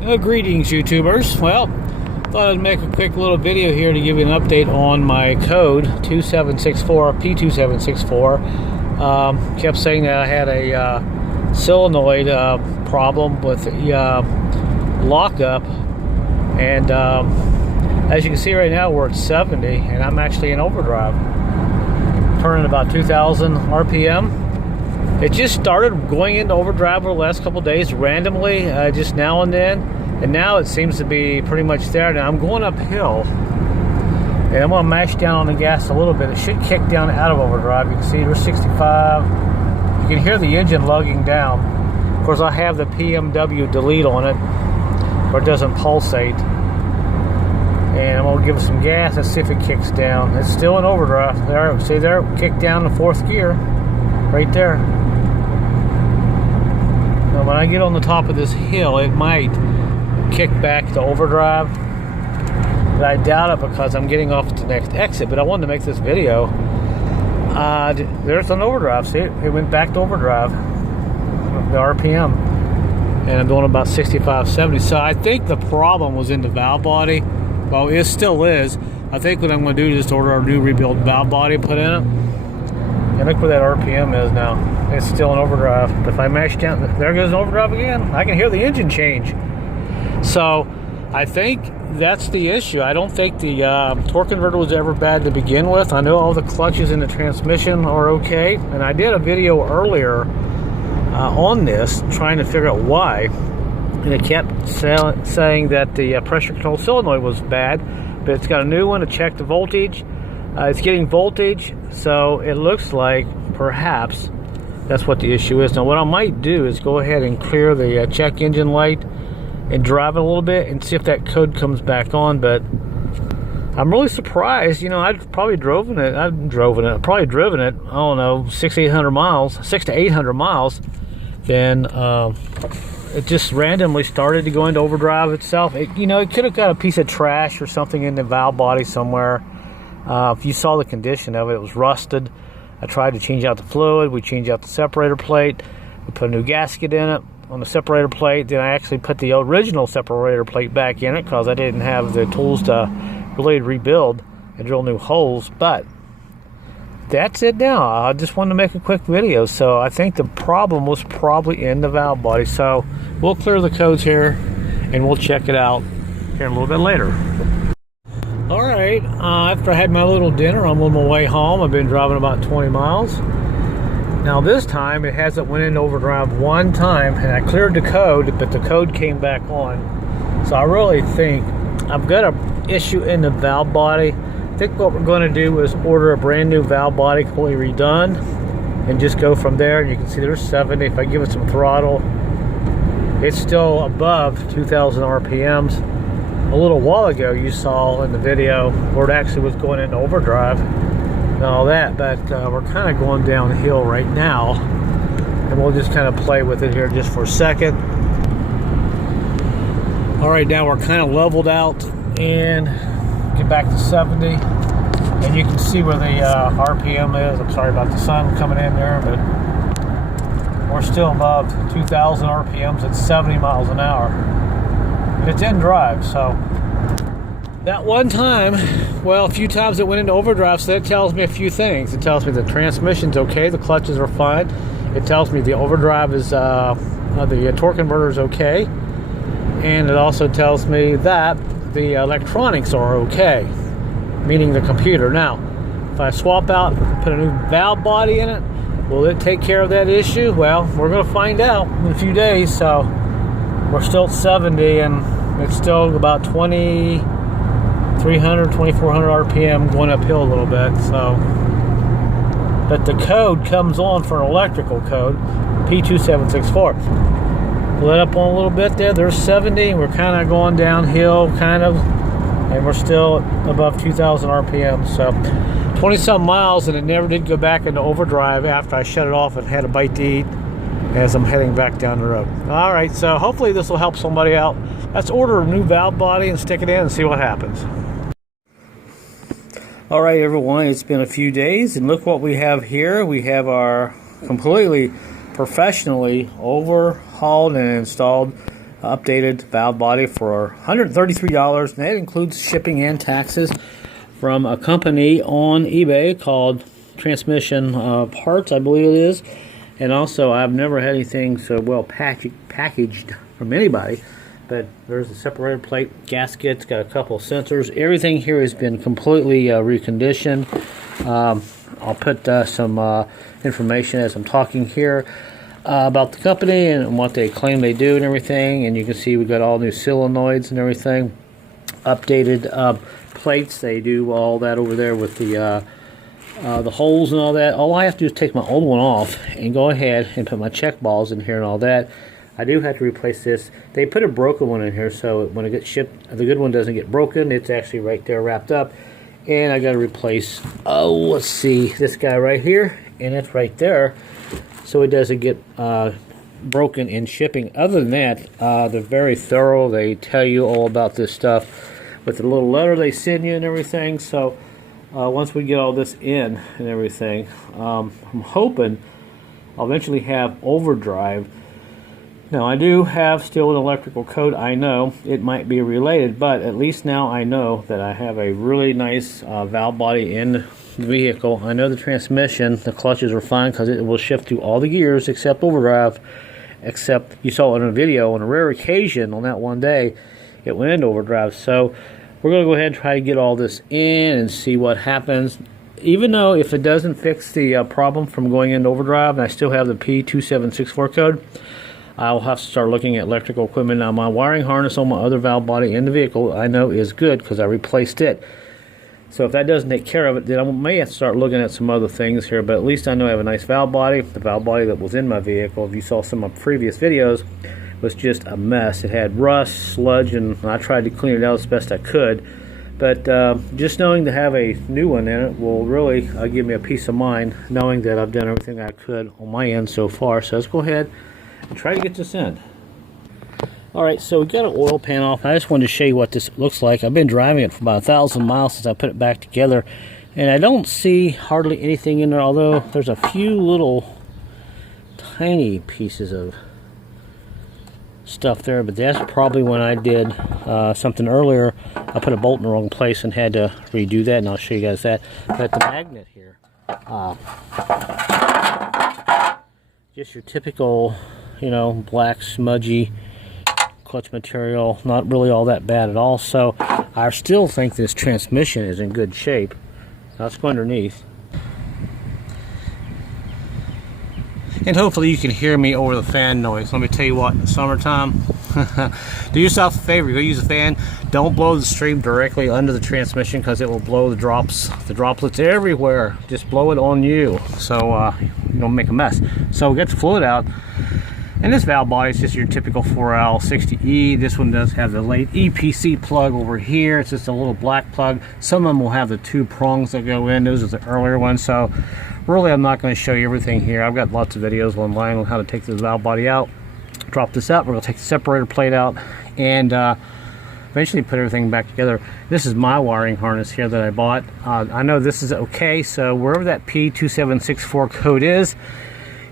Greetings, YouTubers. Well, thought I'd make a quick little video here to give you an update on my code 2764 P2764. Kept saying that I had a solenoid problem with the lockup, and as you can see right now, we're at 70, and I'm actually in overdrive, turning about 2,000 RPM. It just started going into overdrive over the last couple of days randomly, just now and then, and now it seems to be pretty much there. Now I'm going uphill, and I'm going to mash down on the gas a little bit. It should kick down out of overdrive. You can see there's 65. You can hear the engine lugging down. Of course, I have the PMW delete on it, or it doesn't pulsate. And I'm going to give it some gas. Let's see if it kicks down. It's still in overdrive. There, see there, kicked down to fourth gear, right there. Now, when I get on the top of this hill, it might kick back to overdrive, but I doubt it because I'm getting off at the next exit. But I wanted to make this video. There's an overdrive. See, it went back to overdrive, the RPM, and I'm doing about 65, 70. So I think the problem was in the valve body. Well, it still is. I think what I'm going to do is just order a new rebuilt valve body and put in it. And look where that RPM is now. It's still in overdrive. If I mash down, there goes an overdrive again. I can hear the engine change. So I think that's the issue. I don't think the torque converter was ever bad to begin with. I know all the clutches in the transmission are okay. And I did a video earlier on this, trying to figure out why. And it kept saying that the pressure control solenoid was bad, but it's got a new one to check the voltage. It's getting voltage, so it looks like perhaps that's what the issue is. Now, what I might do is go ahead and clear the check engine light and drive it a little bit and see if that code comes back on. But I'm really surprised. You know, I've probably driven it. I don't know, 600-800 miles. Then it just randomly started to go into overdrive itself. It could have got a piece of trash or something in the valve body somewhere. If you saw the condition of it, it was rusted. I tried to change out the fluid. We changed out the separator plate. We put a new gasket in it on the separator plate. Then I actually put the original separator plate back in it because I didn't have the tools to really rebuild and drill new holes. But that's it now. I just wanted to make a quick video. So I think the problem was probably in the valve body. So we'll clear the codes here and we'll check it out here a little bit later. Alright, after I had my little dinner, I'm on my way home. I've been driving about 20 miles. Now this time it hasn't went into overdrive one time, and I cleared the code, but the code came back on. So I really think I've got an issue in the valve body. I think what we're going to do is order a brand new valve body, completely redone, and just go from there. And you can see there's 70. If I give it some throttle, it's still above 2,000 RPMs. A little while ago you saw in the video where it actually was going into overdrive and all that, but we're kind of going downhill right now, and we'll just kind of play with it here just for a second. Alright, now we're kind of leveled out and get back to 70, and you can see where the RPM is. I'm sorry about the sun coming in there, but we're still above 2,000 RPMs at 70 miles an hour. It's in drive. So that one time, well, a few times it went into overdrive, so that tells me a few things. It tells me the transmission's okay, the clutches are fine. It tells me the overdrive is the torque converter is okay, and it also tells me that the electronics are okay, meaning the computer. Now if I swap out, put a new valve body in it, will it take care of that issue? Well, we're going to find out in a few days. So we're still at 70, and it's still about 2,300, 2,400 RPM going uphill a little bit. So, but the code comes on for an electrical code, P2764. Let up on a little bit there. There's 70. We're kind of going downhill, and we're still above 2,000 RPM. So 20-some miles, and it never did go back into overdrive after I shut it off and had a bite to eat as I'm heading back down the road. Alright, so hopefully this will help somebody out. Let's order a new valve body and stick it in and see what happens. Alright everyone, it's been a few days, and look what we have here. We have our completely professionally overhauled and installed updated valve body for $133, and that includes shipping and taxes from a company on eBay called Transmission Parts, I believe it is. And also, I've never had anything so well packaged from anybody. But there's a separator plate, gasket, it's got a couple of sensors. Everything here has been completely reconditioned. I'll put some information as I'm talking here about the company and what they claim they do and everything. And you can see we've got all new solenoids and everything. Updated plates. They do all that over there with the holes and all that. All I have to do is take my old one off and go ahead and put my check balls in here and all that. I do have to replace this. They put a broken one in here, so when it gets shipped, the good one doesn't get broken. It's actually right there wrapped up. And I got to replace, let's see, this guy right here, and it's right there, so it doesn't get broken in shipping. Other than that, they're very thorough. They tell you all about this stuff with the little letter they send you and everything. So once we get all this in and everything, I'm hoping I'll eventually have overdrive. Now, I do have still an electrical code. I know it might be related, but at least now I know that I have a really nice valve body in the vehicle. I know the transmission, the clutches are fine because it will shift through all the gears except overdrive. Except you saw it in a video, on a rare occasion on that one day, it went into overdrive. So we're going to go ahead and try to get all this in and see what happens. Even though if it doesn't fix the problem from going into overdrive, and I still have the P2764 code, I'll have to start looking at electrical equipment. Now, my wiring harness on my other valve body in the vehicle, I know is good because I replaced it. So if that doesn't take care of it, then I may have to start looking at some other things here. But at least I know I have a nice valve body. The valve body that was in my vehicle, if you saw some of my previous videos, was just a mess. It had rust, sludge, and I tried to clean it out as best I could. But just knowing to have a new one in it will really give me a peace of mind, knowing that I've done everything I could on my end so far. So let's go ahead and try to get this in. Alright, so we got an oil pan off. I just wanted to show you what this looks like. I've been driving it for about 1,000 miles since I put it back together, and I don't see hardly anything in there, although there's a few little tiny pieces of stuff there, but that's probably when I did something earlier. I put a bolt in the wrong place and had to redo that, and I'll show you guys that. But the magnet here, just your typical, you know, black smudgy clutch material, not really all that bad at all. So I still think this transmission is in good shape. Now let's go underneath. And hopefully you can hear me over the fan noise. Let me tell you what, in the summertime, do yourself a favor, you go use a fan. Don't blow the stream directly under the transmission because it will blow the droplets everywhere. Just blow it on you, so you don't make a mess. So we get the fluid out. And this valve body is just your typical 4L60E. This one does have the late EPC plug over here. It's just a little black plug. Some of them will have the two prongs that go in. Those are the earlier ones. So really, I'm not going to show you everything here. I've got lots of videos online on how to take this valve body out. Drop this out. We're going to take the separator plate out and eventually put everything back together. This is my wiring harness here that I bought. I know this is okay. So wherever that P2764 code is,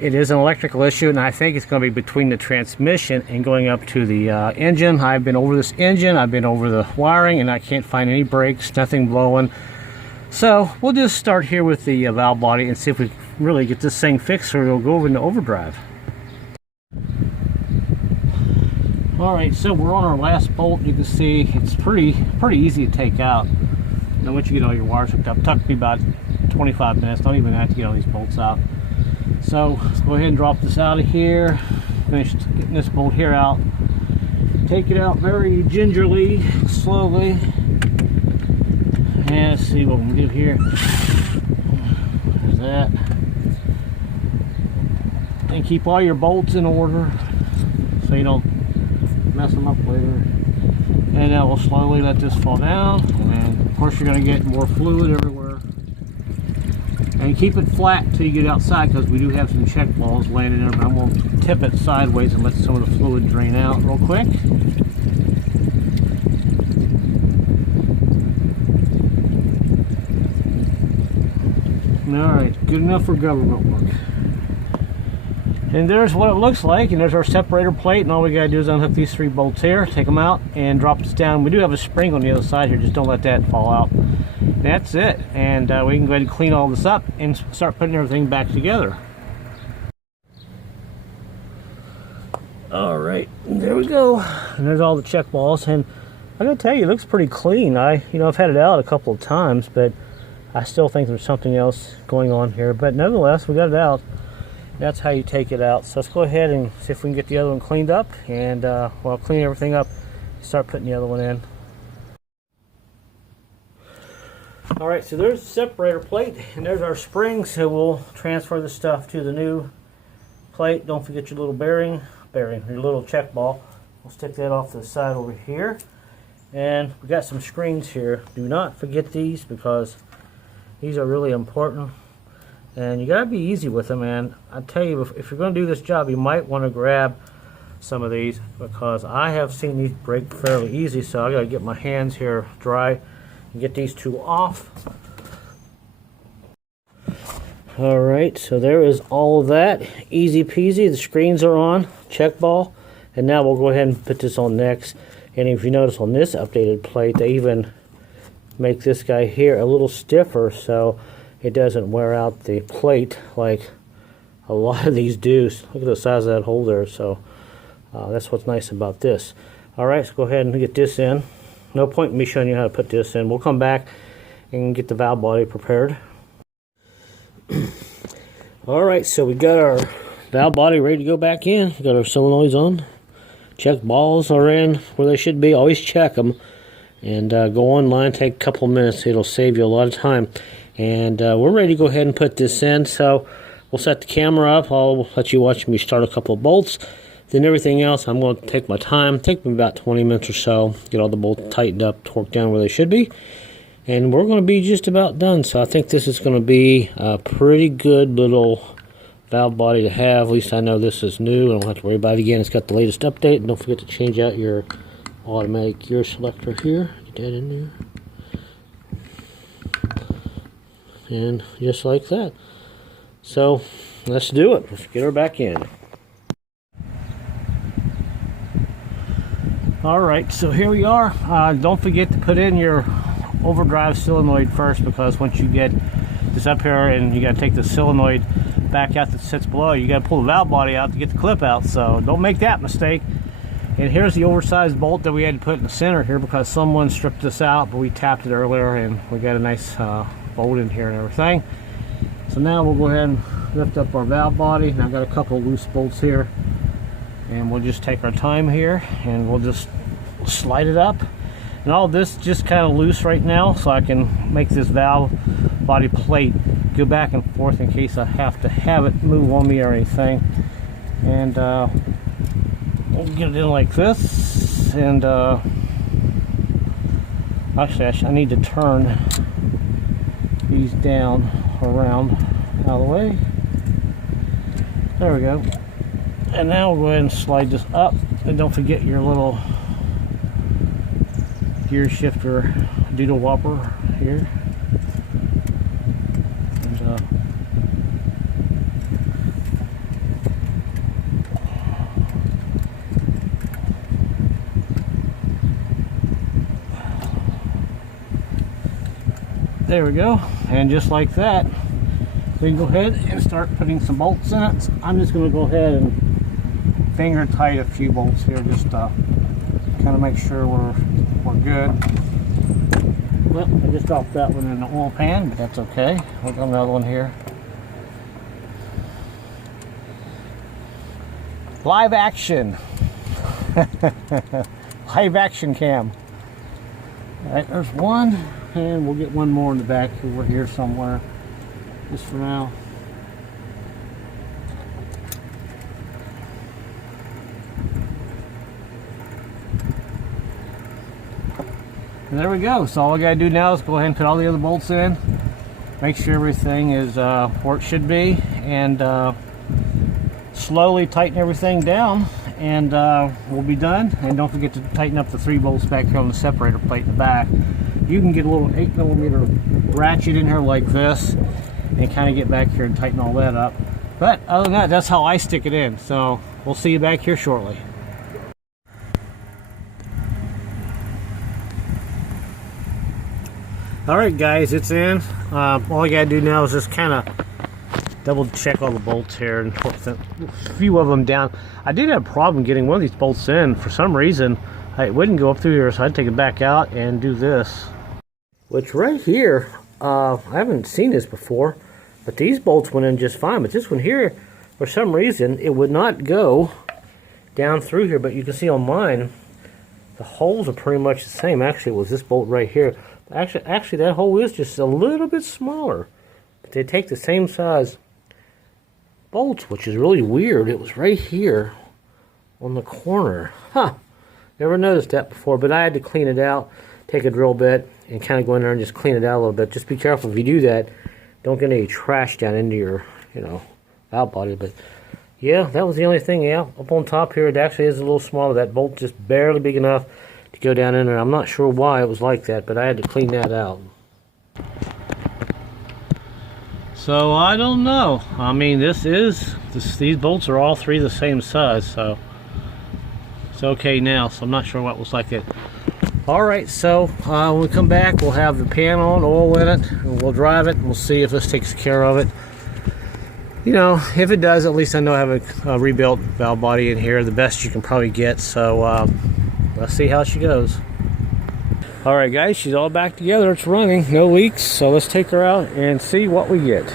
it is an electrical issue, and I think it's going to be between the transmission and going up to the engine. I've been over this engine, I've been over the wiring, and I can't find any brakes, nothing blowing. So we'll just start here with the valve body and see if we really get this thing fixed, or it'll go over into overdrive. Alright, so we're on our last bolt. You can see it's pretty easy to take out. Now once you get all your wires hooked up, it took me about 25 minutes. Don't even have to get all these bolts out. So let's go ahead and drop this out of here. Finish getting this bolt here out. Take it out very gingerly, slowly. And let's see what we can do here. There's that. And keep all your bolts in order so you don't mess them up later. And now we'll slowly let this fall down. And of course you're going to get more fluid everywhere. And keep it flat until you get outside, because we do have some check balls laying in there. But I'm going to tip it sideways and let some of the fluid drain out real quick. Alright, good enough for government work. And there's what it looks like, and there's our separator plate, and all we gotta do is unhook these 3 bolts here, take them out, and drop this down. We do have a spring on the other side here, just don't let that fall out. And that's it, and we can go ahead and clean all this up and start putting everything back together. All right, there we go. And there's all the check balls, and I gotta tell you, it looks pretty clean. I've had it out a couple of times, but I still think there's something else going on here. But nevertheless, we got it out. That's how you take it out. So let's go ahead and see if we can get the other one cleaned up, and while cleaning everything up, start putting the other one in. All right, so there's the separator plate, and there's our spring, so we'll transfer the stuff to the new plate. Don't forget your little bearing, your little check ball. We'll stick that off to the side over here. And we got some screens here. Do not forget these, because these are really important. And you gotta be easy with them, and I tell you, if you're gonna do this job, you might want to grab some of these, because I have seen these break fairly easy. So I gotta get my hands here dry and get these 2 off. All right, so there is all of that. Easy peasy. The screens are on, check ball, and now we'll go ahead and put this on next. And if you notice on this updated plate, they even make this guy here a little stiffer, so it doesn't wear out the plate like a lot of these do. Look at the size of that hole there. So that's what's nice about this. All right, so go ahead and get this in. No point in me showing you how to put this in. We'll come back and get the valve body prepared. All right, so we got our valve body ready to go back in. We got our solenoids on. Check balls are in where they should be. Always check them. And go online, take a couple minutes. It'll save you a lot of time. And we're ready to go ahead and put this in. So we'll set the camera up. I'll let you watch me start a couple of bolts. Then everything else, I'm going to take my time. Take me about 20 minutes or so. Get all the bolts tightened up, torqued down where they should be. And we're going to be just about done. So I think this is going to be a pretty good little valve body to have. At least I know this is new. I don't have to worry about it again. It's got the latest update. And don't forget to change out your automatic gear selector here. Get that in there. And just like that. So let's do it. Let's get her back in. Alright, so here we are. Don't forget to put in your overdrive solenoid first, because once you get this up here and you got to take the solenoid back out that sits below, you got to pull the valve body out to get the clip out. So don't make that mistake. And here's the oversized bolt that we had to put in the center here, because someone stripped this out, but we tapped it earlier and we got a nice bolt in here and everything. So now we'll go ahead and lift up our valve body. And I've got a couple loose bolts here, and we'll just take our time here and we'll just slide it up. And all this just kind of loose right now, so I can make this valve body plate go back and forth in case I have to have it move on me or anything. And we'll get it in like this. And actually I need to turn these down around out of the way. There we go. And now we'll go ahead and slide this up. And don't forget your little gear shifter doodle whopper here. And, there we go. And just like that, we can go ahead and start putting some bolts in it. I'm just going to go ahead and finger tight a few bolts here, just to kind of make sure we're good. Well, I just dropped that one in the oil pan, but that's okay. We'll got another one here. Live action. Live action cam. All right, there's one, and we'll get one more in the back over here somewhere, just for now. And there we go. So all I gotta do now is go ahead and put all the other bolts in, make sure everything is where it should be, and slowly tighten everything down, and we'll be done. And don't forget to tighten up the 3 bolts back here on the separator plate in the back. You can get a little 8mm ratchet in here like this and kind of get back here and tighten all that up. But other than that, that's how I stick it in. So we'll see you back here shortly. Alright guys, it's in. All I gotta do now is just kind of double check all the bolts here and put a few of them down. I did have a problem getting one of these bolts in. For some reason, it wouldn't go up through here, so I'd take it back out and do this. Which right here, I haven't seen this before, but these bolts went in just fine. But this one here, for some reason, it would not go down through here. But you can see on mine, the holes are pretty much the same. Actually, it was this bolt right here. Actually, that hole is just a little bit smaller. But they take the same size bolts, which is really weird. It was right here on the corner. Huh. Never noticed that before, but I had to clean it out, take a drill bit, and kind of go in there and just clean it out a little bit. Just be careful if you do that. Don't get any trash down into your, valve body. But yeah, that was the only thing. Yeah, up on top here, it actually is a little smaller. That bolt just barely big enough to go down in there. I'm not sure why it was like that, but I had to clean that out. So I don't know. I mean, these bolts are all three the same size, so it's okay now. So I'm not sure what was like it. All right, so when we come back, we'll have the pan on, oil in it, and we'll drive it, and we'll see if this takes care of it. If it does, at least I know I have a rebuilt valve body in here, the best you can probably get. So let's see how she goes. All right, guys, she's all back together. It's running, no leaks. So let's take her out and see what we get.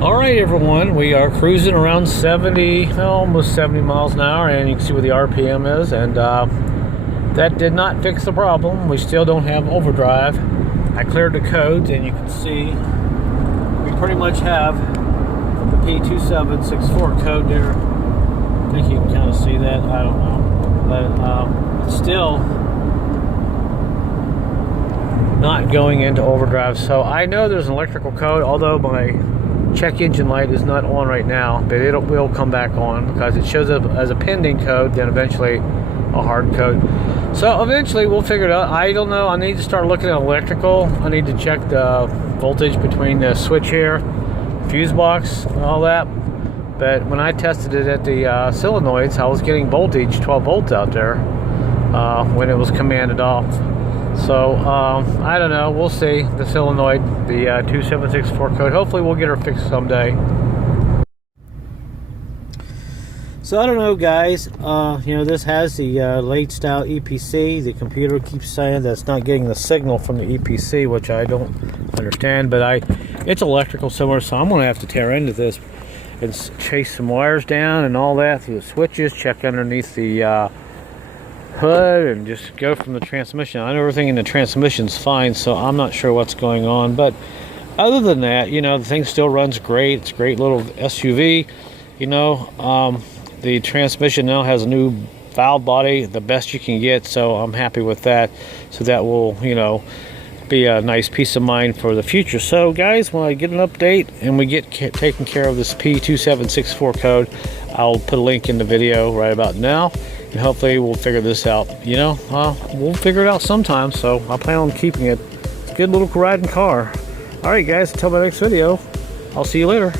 All right, everyone, we are cruising around 70, almost 70 miles an hour, and you can see where the RPM is. And that did not fix the problem. We still don't have overdrive. I cleared the codes, and you can see we pretty much have the P2764 code there. I think you can kind of see that. I don't know, but it's still not going into overdrive. So I know there's an electrical code, although my check engine light is not on right now, but it will come back on because it shows up as a pending code, then eventually a hard code. So eventually we'll figure it out. I don't know. I need to start looking at electrical. I need to check the voltage between the switch here, fuse box, and all that. But when I tested it at the solenoids, I was getting voltage, 12 volts out there when it was commanded off. So I don't know. We'll see. The solenoid, the 2764 code. Hopefully we'll get her fixed someday. So I don't know, guys. This has the late style EPC. The computer keeps saying that it's not getting the signal from the EPC, which I don't understand. But it's electrical somewhere, so I'm going to have to tear into this and chase some wires down and all that through the switches. Check underneath the hood and just go from the transmission. I know everything in the transmission's fine, so I'm not sure what's going on. But other than that, the thing still runs great. It's a great little SUV. The transmission now has a new valve body, the best you can get, so I'm happy with that. So that will, be a nice peace of mind for the future. So guys, when I get an update and we get taken care of this P2764 code, I'll put a link in the video right about now, and hopefully we'll figure this out. We'll figure it out sometime, so I plan on keeping it. It's a good little riding car. All right, guys, until my next video, I'll see you later.